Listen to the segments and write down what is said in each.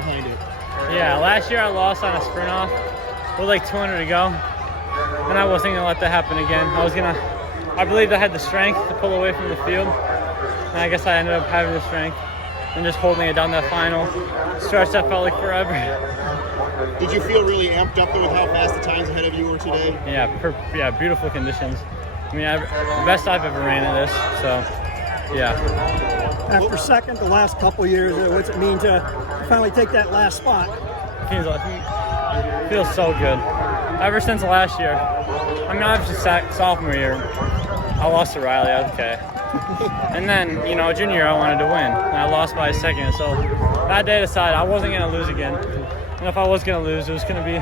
behind it. Yeah, last year I lost on a sprint off with like 200 to go, and I wasn't gonna let that happen again. I believed I had the strength to pull away from the field, and I guess I ended up having the strength and just holding it down that final stretch that felt like forever. Did you feel really amped up though with how fast the times ahead of you were today? Yeah, beautiful conditions. I mean, the best I've ever ran at this, so yeah. After second the last couple years, what's it mean to finally take that last spot? Feels so good. Ever since last year. I mean, obviously sophomore year, I lost to Riley, okay. And then, you know, junior year I wanted to win, and I lost by a second. So that day I decided I wasn't going to lose again. And if I was going to lose, it was going to be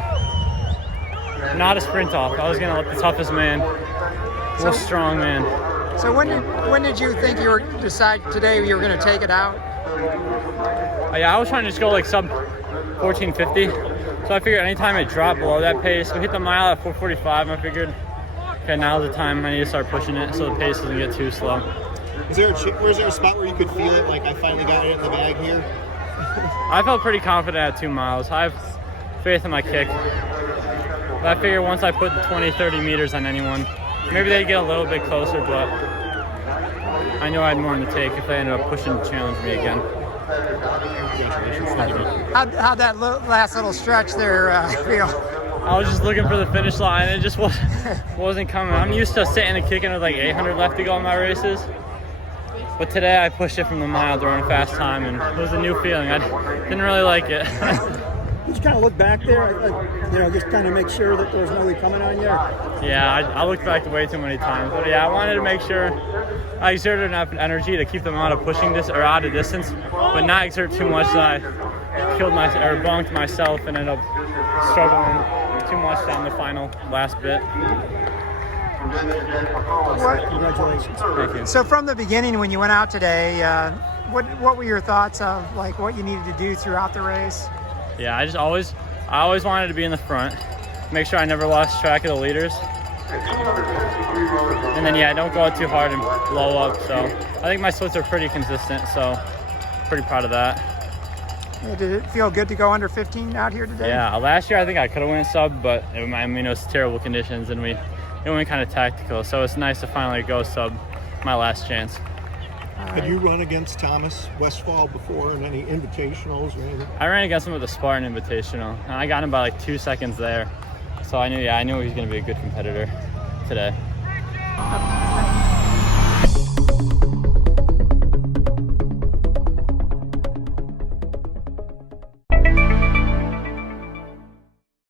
not a sprint off. I was going to let the toughest man, most strong man. So when did you think you were decide today you were going to take it out? Yeah, I was trying to just go like sub 1450. So I figured anytime it dropped below that pace, we hit the mile at 445, and I figured, okay, now's the time I need to start pushing it so the pace doesn't get too slow. Is there a spot where you could feel it, like I finally got it in the bag here? I felt pretty confident at 2 miles. I have faith in my kick. But I figured once I put 20, 30 meters on anyone, maybe they'd get a little bit closer, but I knew I had more in the take if they ended up pushing to challenge me again. How'd that last little stretch there feel? I was just looking for the finish line. It just wasn't coming. I'm used to sitting and kicking with like 800 left to go in my races. But today I pushed it from the mile during a fast time, and it was a new feeling. I didn't really like it. Did you kind of look back there, you know, just kind of make sure that there was nobody coming on you? Yeah, I looked back way too many times. But yeah, I wanted to make sure I exerted enough energy to keep them out of pushing this or out of distance, but not exert too much that I bunked myself and ended up struggling too much down the final last bit. Congratulations. Thank you. So from the beginning when you went out today, what were your thoughts of like what you needed to do throughout the race? Yeah, I always wanted to be in the front, make sure I never lost track of the leaders. And then, yeah, don't go out too hard and blow up. So I think my splits are pretty consistent, so pretty proud of that. Yeah, did it feel good to go under 15 out here today? Yeah, last year I think I could have went sub, but it was terrible conditions, and it went kind of tactical. So it's nice to finally go sub, my last chance. Had you run against Thomas Westfall before in any invitationals or anything? I ran against him with the Spartan Invitational, and I got him by like 2 seconds there. So I knew he was going to be a good competitor today.